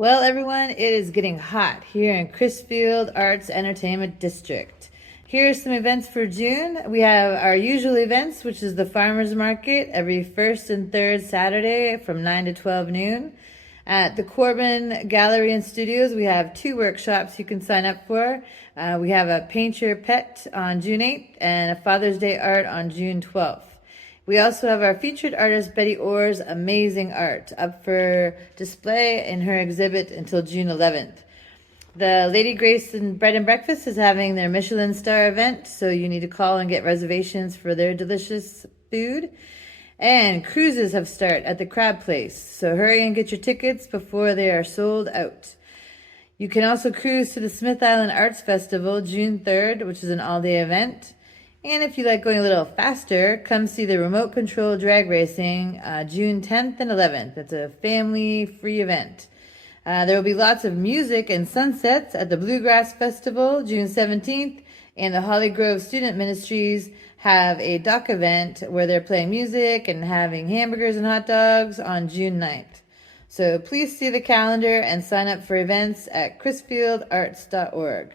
Well, everyone, it is getting hot here in Crisfield Arts Entertainment District. Here are some events for June. We have our usual events, which is the Farmers Market every first and third Saturday from 9 to 12 noon. At the Corbin Gallery and Studios, we have 2 workshops you can sign up for. We have a Paint Your Pet on June 8th and a Father's Day Art on June 12th. We also have our featured artist, Betty Orr's amazing art, up for display in her exhibit until June 11th. The Lady Grace and Bread and Breakfast is having their Michelin star event, so you need to call and get reservations for their delicious food. And cruises have started at the Crab Place, so hurry and get your tickets before they are sold out. You can also cruise to the Smith Island Arts Festival June 3rd, which is an all-day event. And if you like going a little faster, come see the Remote Control Drag Racing June 10th and 11th. It's a family-free event. There will be lots of music and sunsets at the Bluegrass Festival June 17th, and the Holly Grove Student Ministries have a dock event where they're playing music and having hamburgers and hot dogs on June 9th. So please see the calendar and sign up for events at crisfieldarts.org.